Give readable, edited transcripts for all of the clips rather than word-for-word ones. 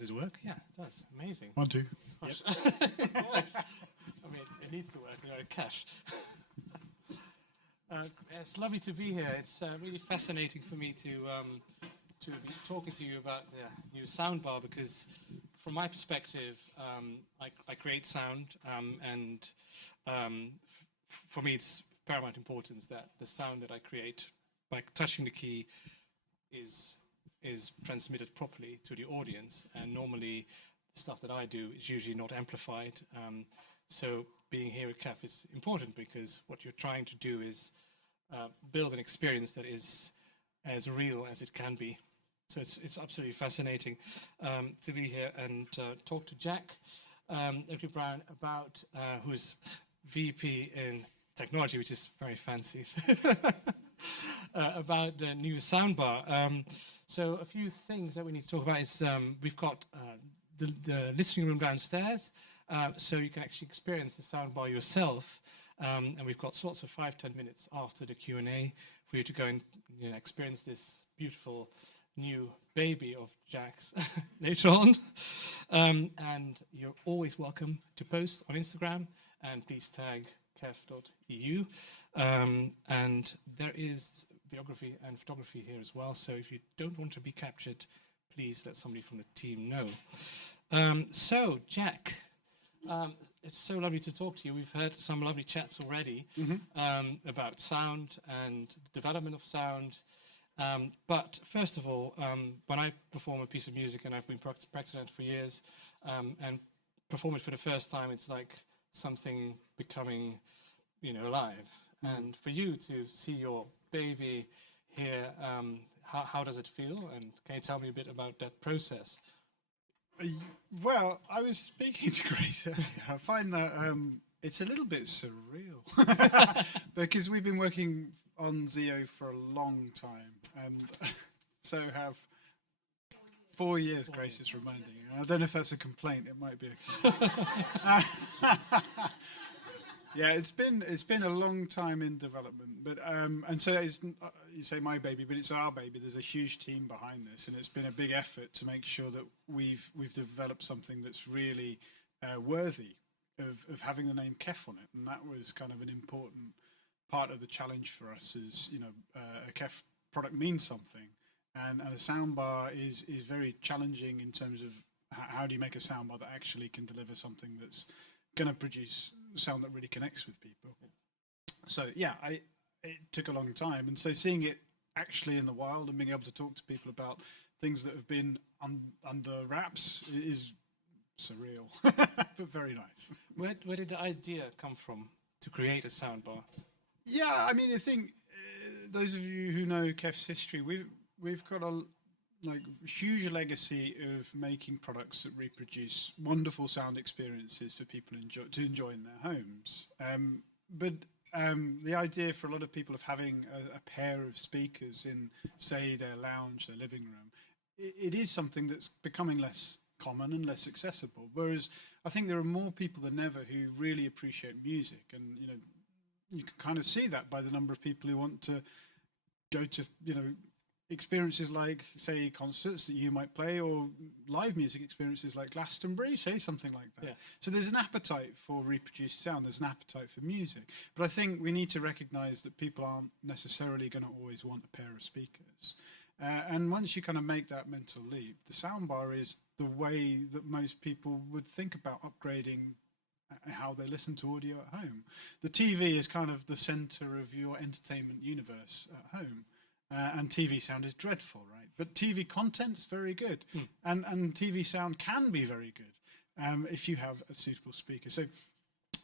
Does it work? Yeah, it does. Amazing. 1, 2. Gosh. It works. I mean, it needs to work. You know, cash. It's lovely to be here. It's really fascinating for me to be talking to you about the new soundbar, because from my perspective, I create sound, and for me it's paramount importance that the sound that I create by touching the key is transmitted properly to the audience, and normally the stuff that I do is usually not amplified. So being here at KEF is important, because what you're trying to do is build an experience that is as real as it can be. So it's absolutely fascinating to be here and talk to Jack Oclee-Brown, about who's VP in technology, which is very fancy, about the new soundbar. So a few things that we need to talk about is we've got the listening room downstairs, so you can actually experience the soundbar yourself. And we've got slots of 5-10 minutes after the Q&A for you to go and experience this beautiful new baby of Jack's later on. And you're always welcome to post on Instagram, and please tag kef.eu. And there is videography and photography here as well, so if you don't want to be captured, please let somebody from the team know. So Jack, it's so lovely to talk to you. We've had some lovely chats already about sound and the development of sound. But first of all, when I perform a piece of music, and I've been practicing it for years, and perform it for the first time, it's like something becoming, alive. And for you to see your baby here, how does it feel? And can you tell me a bit about that process? Well, I was speaking to Grace earlier. I find that it's a little bit surreal because we've been working on XIO for a long time, and so have 4 years. Grace is reminding me. I don't know if that's a complaint. It might be a complaint. Yeah, it's been a long time in development, but and so it's, you say my baby, but it's our baby. There's a huge team behind this, and it's been a big effort to make sure that we've developed something that's really worthy of having the name KEF on it, and that was kind of an important part of the challenge for us. Is a KEF product means something, and a soundbar is very challenging in terms of how do you make a soundbar that actually can deliver something that's going to produce sound that really connects with people. So yeah, it took a long time, and so seeing it actually in the wild and being able to talk to people about things that have been under wraps is surreal, but very nice. Where did the idea come from to create a soundbar? Yeah, I mean, I think those of you who know KEF's history, we've got a huge legacy of making products that reproduce wonderful sound experiences for people to enjoy in their homes. But the idea for a lot of people of having a pair of speakers in, say, their lounge, their living room, it is something that's becoming less common and less accessible. Whereas I think there are more people than ever who really appreciate music, and you can kind of see that by the number of people who want to go to experiences like, say, concerts that you might play, or live music experiences like Glastonbury, say something like that. Yeah. So there's an appetite for reproduced sound, there's an appetite for music. But I think we need to recognise that people aren't necessarily going to always want a pair of speakers. And once you kind of make that mental leap, the soundbar is the way that most people would think about upgrading how they listen to audio at home. The TV is kind of the centre of your entertainment universe at home. And TV sound is dreadful, right? But TV content is very good, and TV sound can be very good if you have a suitable speaker. So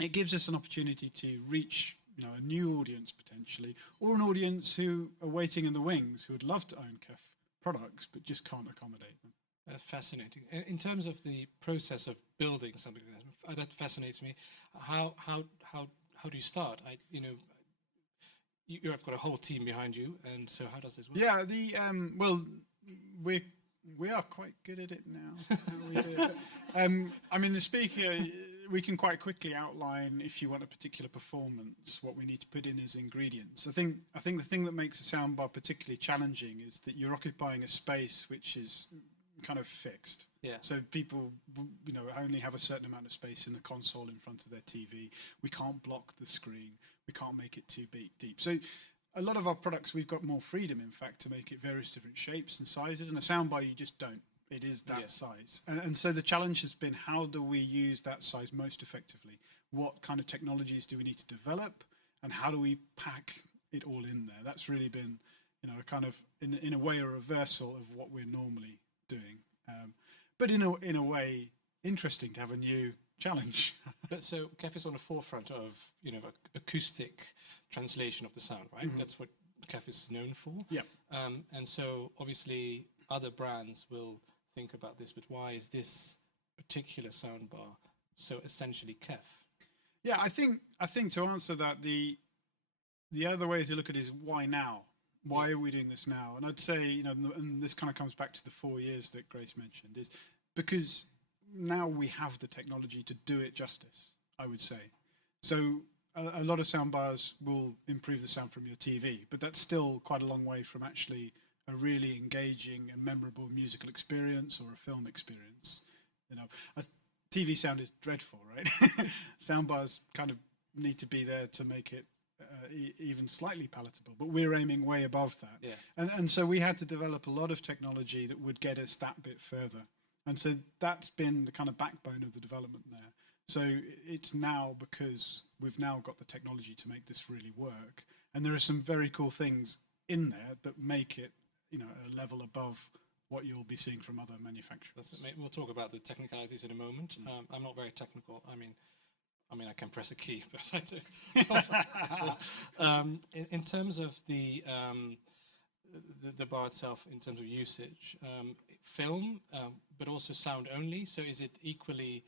it gives us an opportunity to reach a new audience potentially, or an audience who are waiting in the wings, who would love to own KEF products but just can't accommodate them. That's fascinating. In terms of the process of building something that fascinates me. How do you start? You've got a whole team behind you, and so how does this work? Yeah, well, we are quite good at it now. How we do it. I mean, the speaker, we can quite quickly outline, if you want a particular performance, what we need to put in as ingredients. I think the thing that makes a soundbar particularly challenging is that you're occupying a space which is kind of fixed. Yeah. So people, only have a certain amount of space in the console in front of their TV. We can't block the screen. We can't make it too deep. So a lot of our products, we've got more freedom, in fact, to make it various different shapes and sizes. And a soundbar, you just don't. It is that size. And so the challenge has been, how do we use that size most effectively? What kind of technologies do we need to develop? And how do we pack it all in there? That's really been, a kind of, in a way, a reversal of what we're normally doing. But in a way, interesting to have a new challenge. But so KEF is on the forefront of, acoustic translation of the sound, right? Mm-hmm. That's what KEF is known for. Yeah. And so obviously other brands will think about this, but why is this particular soundbar so essentially KEF? Yeah, I think to answer that, the other way to look at it is, why now? Why are we doing this now? And I'd say, and this kind of comes back to the 4 years that Grace mentioned, is because now we have the technology to do it justice, I would say. So a lot of soundbars will improve the sound from your TV, but that's still quite a long way from actually a really engaging and memorable musical experience or a film experience. A TV sound is dreadful, right? Soundbars kind of need to be there to make it even slightly palatable, but we're aiming way above that. Yes. And so we had to develop a lot of technology that would get us that bit further. And so that's been the kind of backbone of the development there. So it's now because we've now got the technology to make this really work. And there are some very cool things in there that make it, a level above what you'll be seeing from other manufacturers. We'll talk about the technicalities in a moment. I'm not very technical. I mean, I can press a key, but I do. In terms of the bar itself, in terms of usage, film, but also sound only. So is it equally?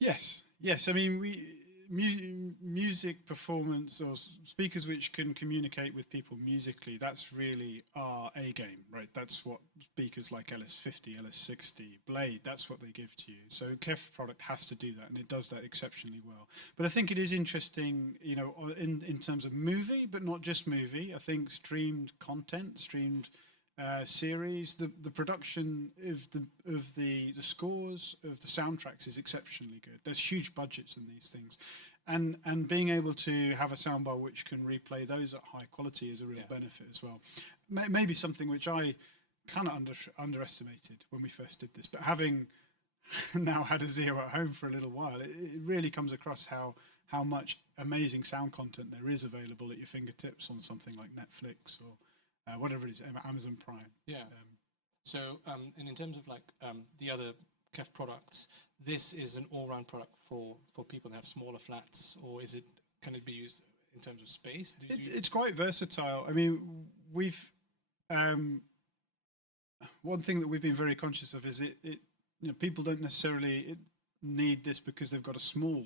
Yes. I mean, music performance or speakers which can communicate with people musically, that's really our A game, right? That's what speakers like LS50, LS60, Blade, that's what they give to you. So KEF product has to do that, and it does that exceptionally well. But I think it is interesting, in terms of movie, but not just movie. I think streamed content, streamed series, the production of the scores of the soundtracks is exceptionally good. There's huge budgets in these things, and being able to have a soundbar which can replay those at high quality is a real benefit as well. Maybe something which I kind of underestimated when we first did this, but having now had a XIO at home for a little while, it really comes across how much amazing sound content there is available at your fingertips on something like Netflix or whatever it is, Amazon Prime. Yeah. So, and in terms of the other KEF products, this is an all-round product for people that have smaller flats, or can it be used in terms of space? It's quite versatile. I mean, we've one thing that we've been very conscious of is people don't necessarily need this because they've got a small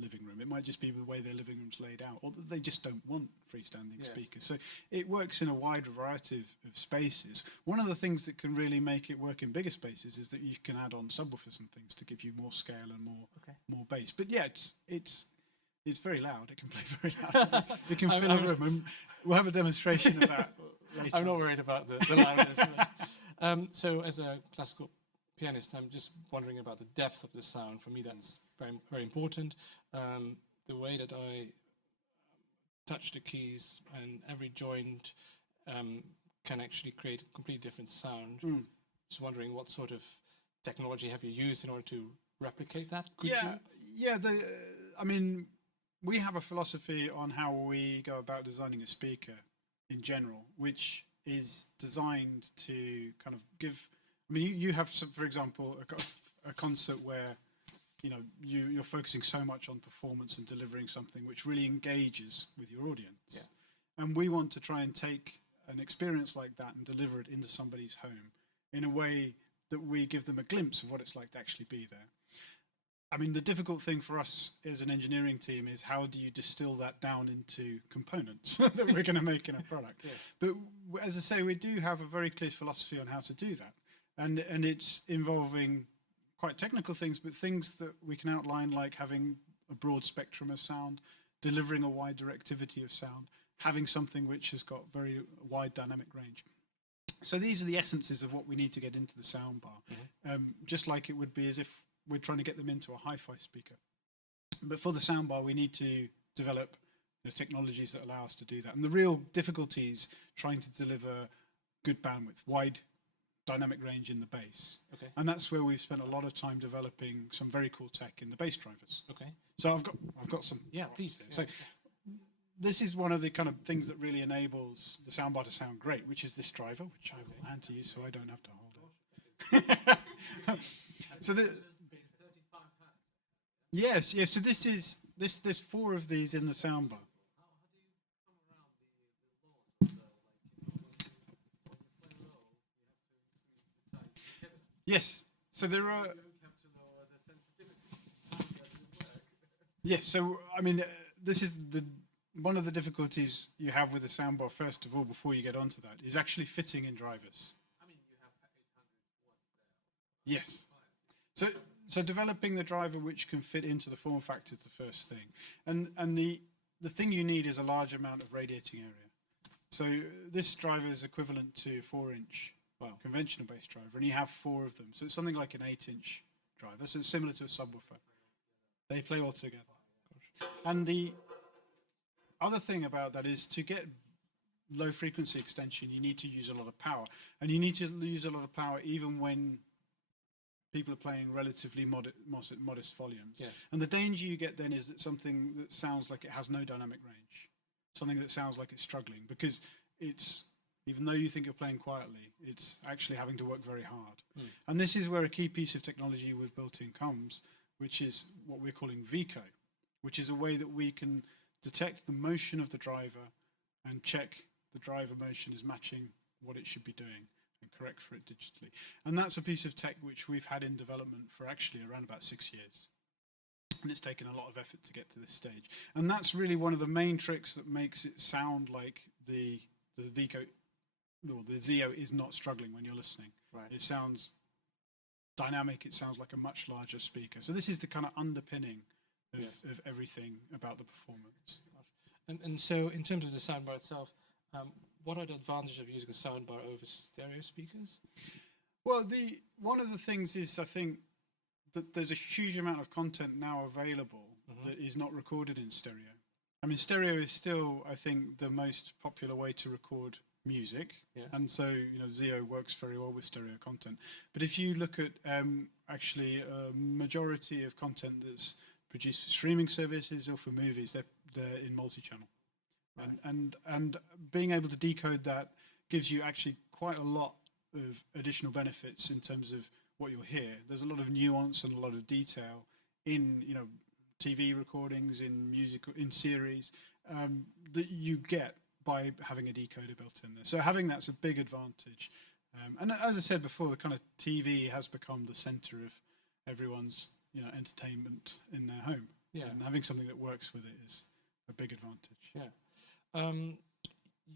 living room. It might just be the way their living room's laid out, or that they just don't want freestanding speakers. So it works in a wide variety of spaces. One of the things that can really make it work in bigger spaces is that you can add on subwoofers and things to give you more scale and more bass. But yeah, it's very loud. It can play very loud. It can fill a room, and we'll have a demonstration of that later. I'm not worried about the loudness. So as a classical pianist, I'm just wondering about the depth of the sound. For me, that's very, very important. The way that I touch the keys and every joint can actually create a completely different sound. Just wondering, what sort of technology have you used in order to replicate that? Could you? I mean, we have a philosophy on how we go about designing a speaker in general, which is designed to kind of give. I mean, you have some, for example, a concert where you're focusing so much on performance and delivering something which really engages with your audience. And we want to try and take an experience like that and deliver it into somebody's home in a way that we give them a glimpse of what it's like to actually be there. I mean, the difficult thing for us as an engineering team is, how do you distill that down into components that we're going to make in a product? But as I say, we do have a very clear philosophy on how to do that. And it's involving quite technical things, but things that we can outline, like having a broad spectrum of sound, delivering a wide directivity of sound, having something which has got very wide dynamic range. So these are the essences of what we need to get into the soundbar, just like it would be as if we're trying to get them into a hi-fi speaker. But for the soundbar, we need to develop the technologies that allow us to do that. And the real difficulty is trying to deliver good bandwidth, wide dynamic range in the bass. Okay. And that's where we've spent a lot of time developing some very cool tech in the bass drivers. Okay. So I've got some. Yeah, please. So this is one of the kind of things that really enables the soundbar to sound great, which is this driver, which I will hand to you so I don't have to hold it. So yes. So there's 4 of these in the soundbar. Yes. So there are. Yes. So I mean, this is one of the difficulties you have with the soundbar. First of all, before you get onto that, is actually fitting in drivers. I mean, you have 800 watts there. Yes. So developing the driver which can fit into the form factor is the first thing, and the thing you need is a large amount of radiating area. So this driver is equivalent to 4-inch conventional bass driver, and you have 4 of them. So it's something like an 8-inch driver. So it's similar to a subwoofer. They play all together. And the other thing about that is to get low frequency extension, you need to use a lot of power, and you need to use a lot of power even when people are playing relatively modest volumes. Yes. And the danger you get then is that something that sounds like it has no dynamic range, something that sounds like it's struggling, because it's, even though you think you're playing quietly, it's actually having to work very hard. And this is where a key piece of technology we've built in comes, which is what we're calling VCO, which is a way that we can detect the motion of the driver and check the driver motion is matching what it should be doing and correct for it digitally. And that's a piece of tech which we've had in development for actually around about 6 years. And it's taken a lot of effort to get to this stage. And that's really one of the main tricks that makes it sound like the VCO, no, the XIO is not struggling when you're listening. Right. It sounds dynamic, it sounds like a much larger speaker. So this is the kind of underpinning of everything about the performance. And so in terms of the soundbar itself, what are the advantages of using a soundbar over stereo speakers? Well, one of the things is, I think, that there's a huge amount of content now available that is not recorded in stereo. I mean, stereo is still, I think, the most popular way to record music, and so XIO works very well with stereo content. But if you look at actually a majority of content that's produced for streaming services or for movies, they're in multi-channel. Right. And being able to decode that gives you actually quite a lot of additional benefits in terms of what you'll hear. There's a lot of nuance and a lot of detail in TV recordings, in music, in series that you get by having a decoder built in there. So having that's a big advantage. And as I said before, the kind of TV has become the center of everyone's entertainment in their home. Yeah. And having something that works with it is a big advantage. Yeah.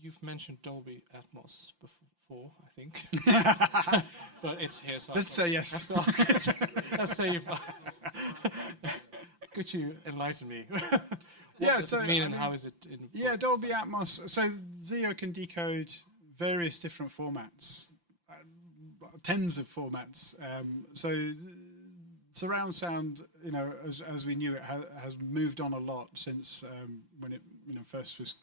You've mentioned Dolby Atmos before, I think. But it's here, so let's say yes. I have to ask it. Let's say if could you enlighten me? What does it mean, and how is it in Dolby Atmos. So XIO can decode various different formats, tens of formats. So surround sound, as we knew it, has moved on a lot since when it first was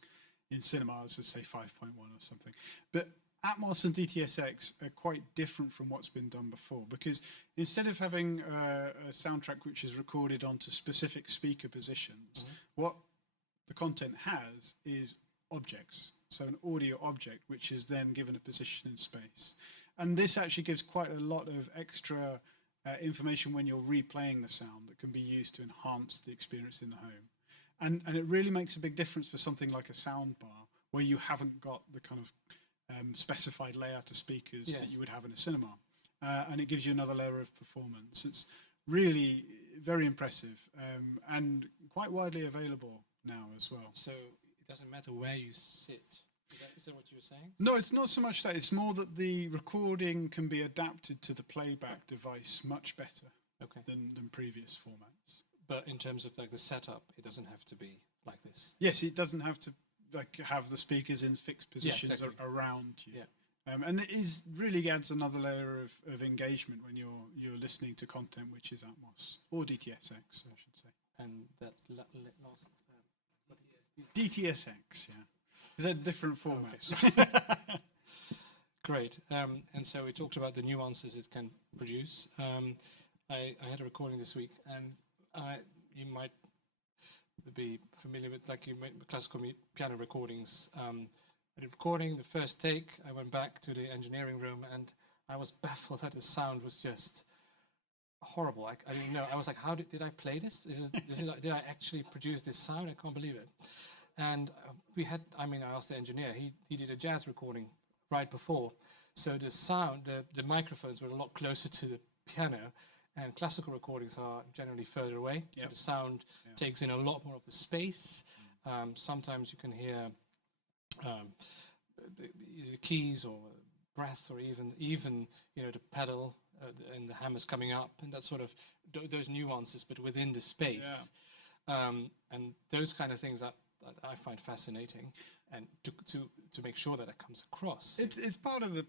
in cinemas, let's say 5.1 or something. But Atmos and DTS:X are quite different from what's been done before, because instead of having a soundtrack which is recorded onto specific speaker positions, what the content has is objects. So an audio object which is then given a position in space. And this actually gives quite a lot of extra information when you're replaying the sound that can be used to enhance the experience in the home. And it really makes a big difference for something like a soundbar, where you haven't got the kind of specified layout of speakers that you would have in a cinema. And it gives you another layer of performance. It's really very impressive and quite widely available now as well. So it doesn't matter where you sit. Is that what you were saying? No, it's not so much that. It's more that the recording can be adapted to the playback device much better than previous formats. But in terms of like the setup, it doesn't have to be like this. Yes, it doesn't have to have the speakers in fixed positions around you. And it is really adds another layer of engagement when you're listening to content which is Atmos or DTSX, I should say. And that last DTSX, yeah. Is that different formats? Okay. Great. And so we talked about the nuances it can produce. I had a recording this week, and you might be familiar with, like, classical piano recordings. I did recording the first take. I went back to the engineering room, and I was baffled that the sound was just horrible. I didn't know. I was like, how did I play this? Did I actually produce this sound? I can't believe it. And I asked the engineer. He did a jazz recording right before, so the sound, the microphones were a lot closer to the piano, and classical recordings are generally further away. Yep. So the sound takes in a lot more of the space. Sometimes you can hear the keys or breath, or even the pedal and the hammers coming up, and that sort of those nuances, but within the space. Yeah. And those kind of things that I find fascinating, and to make sure that it comes across. It's part of the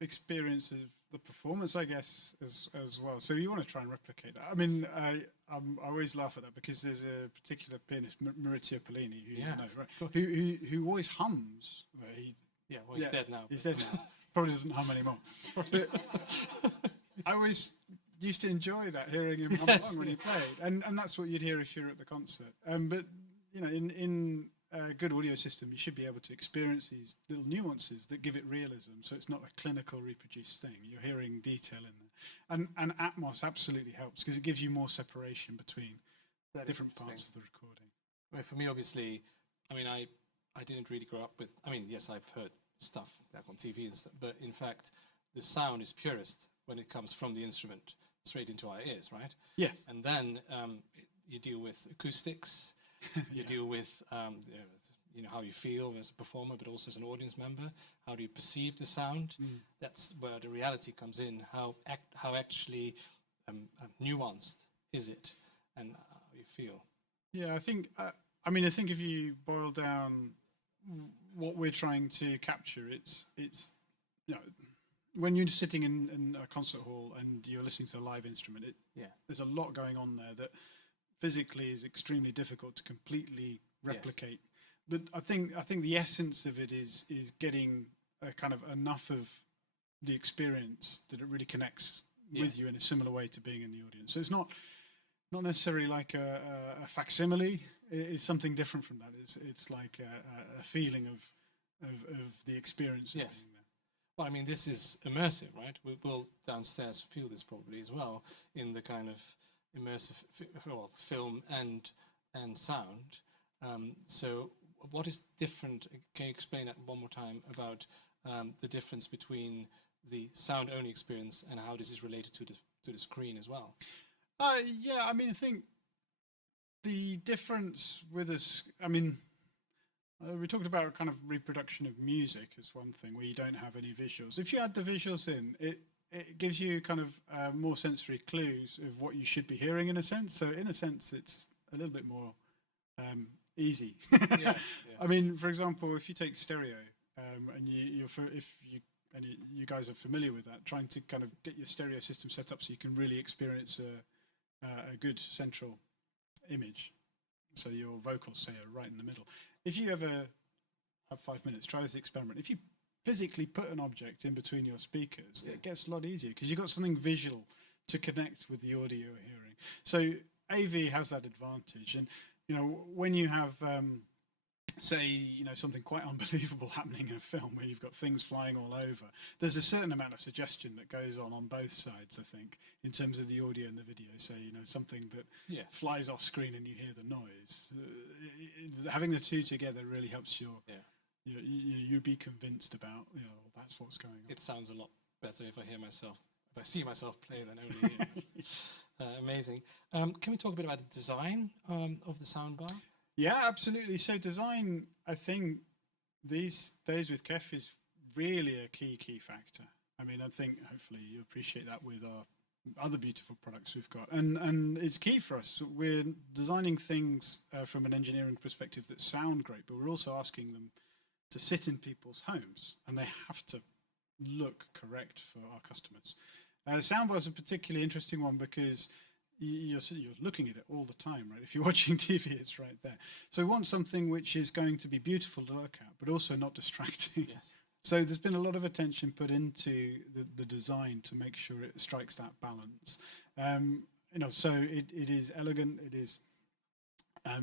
experience of the performance, I guess, as well. So you want to try and replicate that. I mean, I always laugh at that because there's a particular pianist, Maurizio Pollini, who you know, right? Who always hums. He's dead now. He's dead now. Probably doesn't hum anymore. But I always used to enjoy that, hearing him hum along when he played, and that's what you'd hear if you're at the concert. But in a good audio system, you should be able to experience these little nuances that give it realism. So it's not a clinical reproduced thing. You're hearing detail in there, and Atmos absolutely helps because it gives you more separation between different parts of the recording. Well, for me, obviously, I didn't really grow up with. Yes, I've heard stuff like on TV and stuff, but in fact, the sound is purest when it comes from the instrument straight into our ears, right? Yes. And then you deal with acoustics. You deal with how you feel as a performer, but also as an audience member. How do you perceive the sound? That's where the reality comes in. How actually nuanced is it, and how you feel? Yeah, I think if you boil down what we're trying to capture, it's when you're sitting in a concert hall and you're listening to a live instrument, there's a lot going on there that physically is extremely difficult to completely replicate. Yes. But I think the essence of it is getting a kind of enough of the experience that it really connects with you in a similar way to being in the audience. So it's not necessarily like a facsimile. It's something different from that. It's like a feeling of the experience. Yes. Well, this is immersive, right? We'll downstairs feel this probably as well in the kind of immersive film and sound. So what is different? Can you explain that one more time about the difference between the sound only experience and how this is related to the screen as well? I think the difference with us, we talked about kind of reproduction of music as one thing where you don't have any visuals. If you add the visuals in, it gives you kind of more sensory clues of what you should be hearing in a sense. So in a sense, it's a little bit more easy. For example, if you take stereo and you guys are familiar with that, trying to kind of get your stereo system set up so you can really experience a good central image. So your vocals, say, are right in the middle. If you ever have 5 minutes, try this experiment. If you physically put an object in between your speakers, it gets a lot easier because you've got something visual to connect with the audio you're hearing. So AV has that advantage. And, when you have, say, something quite unbelievable happening in a film where you've got things flying all over, there's a certain amount of suggestion that goes on both sides, I think, in terms of the audio and the video. So, something that flies off screen and you hear the noise. Having the two together really helps you be convinced about, that's what's going on. It sounds a lot better if I see myself play than only hear. Amazing. Can we talk a bit about the design of the soundbar? Yeah, absolutely. So design, I think, these days with KEF is really a key factor. I think hopefully you appreciate that with our other beautiful products we've got. And it's key for us. We're designing things from an engineering perspective that sound great, but we're also asking them to sit in people's homes, and they have to look correct for our customers. Soundbar is a particularly interesting one because you're looking at it all the time, right? If you're watching TV, it's right there. So we want something which is going to be beautiful to look at, but also not distracting. Yes. So there's been a lot of attention put into the design to make sure it strikes that balance. So it is elegant. It is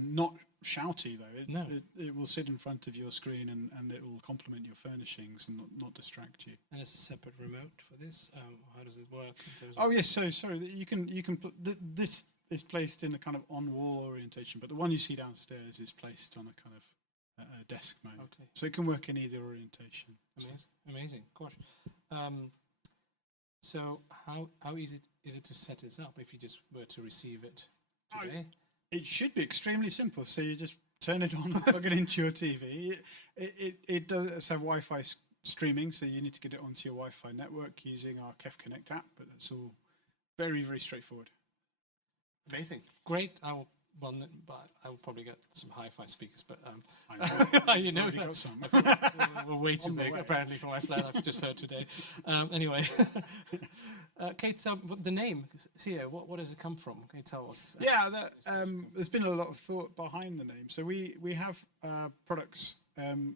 not shouty though. It will sit in front of your screen and it will complement your furnishings and not distract you. And it's a separate remote for this. How does it work? Oh yes, so sorry. You can put this is placed in a kind of on-wall orientation, but the one you see downstairs is placed on a kind of desk mode. Okay. So it can work in either orientation. Amazing. Gosh. So how easy is it to set this up if you just were to receive it today? It should be extremely simple. So you just turn it on, plug it into your TV. It does have Wi-Fi streaming, so you need to get it onto your Wi-Fi network using our KEF Connect app. But that's all very, very straightforward. Amazing, great. I will probably get some hi-fi speakers, but you know, got some. we're way too big apparently for my flat. I've just heard today. Anyway, Kate, the name XIO, what does it come from? Can you tell us? There's been a lot of thought behind the name. So we have products in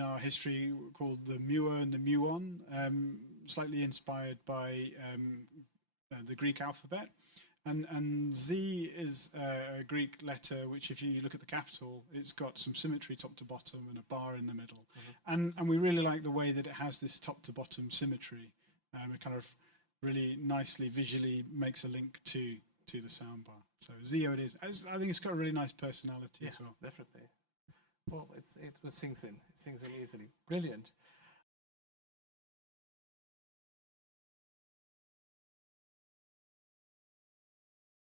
our history called the Muon and the Muon, slightly inspired by the Greek alphabet. And Z is a Greek letter, which if you look at the capital, it's got some symmetry top to bottom and a bar in the middle. And we really like the way that it has this top to bottom symmetry. It kind of really nicely visually makes a link to the soundbar. So XIO it is. I think it's got a really nice personality as well. Definitely. Well, it sings in. It sings in easily. Brilliant.